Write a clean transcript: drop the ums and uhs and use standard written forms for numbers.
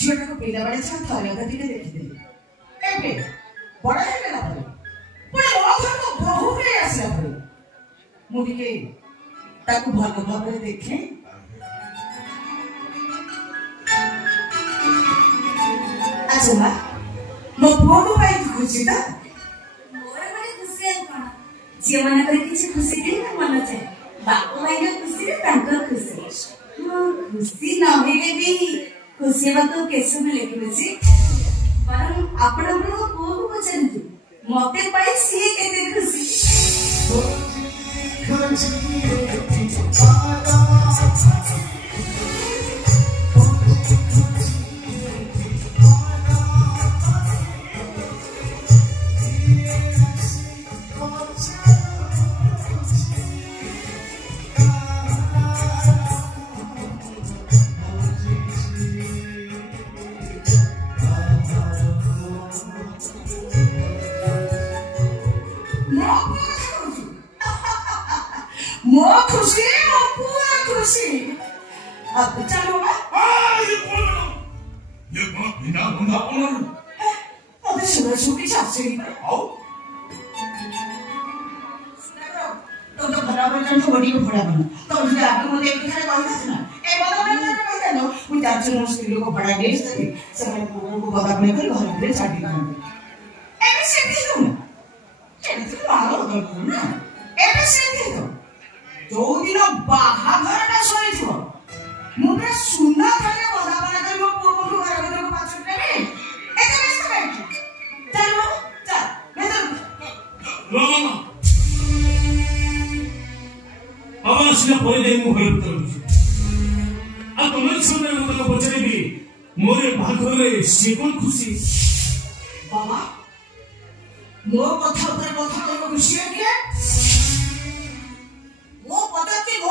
zeta को पिला बड़े छा थरे गति के देखिथिले एबे बड़ा हेला परे पुणे मो घर को बहु के आसला परे मु टिके ताकू भल भाबरे देखे अच्छा मां मो पुओ भाई खुशी ता मोर बड़े खुशी है कोन जे मन करे किछि खुशी दे ना मन चाहे बापू भाई के खुशी रे तांकर खुशी खुशी न होइले भी खुशी मत केस में लेके बची पर आपण को को पचंतु मते पाई सी केते खुशी मो खुशी मो पूरा खुशी अब चलो बा ये कौन बिना बंदा कौन अबे सुबह सुबह चाचे आओ तो बराबर जन तो बड़ी को बड़ा बना तो मुझे आगे मुझे एक खाने कौन सा ना ए बड़ा बना कहता नो मुझे चाचे मुझे लोग को बड़ा देश दे सब लोगों को बड़ा बने कर घर में छाड़ी कर ए भी से भी तो ना ये तो मारो ना ए भी से भी तो जो दिन बाहाघरटा सरीथो मुझे सुना खाली बना बना कर मो पुओ को घर में को पाछ देबे एते बेस बैठ चल मो चल बेदर लो बाबा सिना परे दे मु होय उतर आ तुम सुने मत को पचरेबी मोरे भागरे से कोन खुशी बाबा मो कथा ऊपर कथा कहबो खुशी है के वो पता कि वो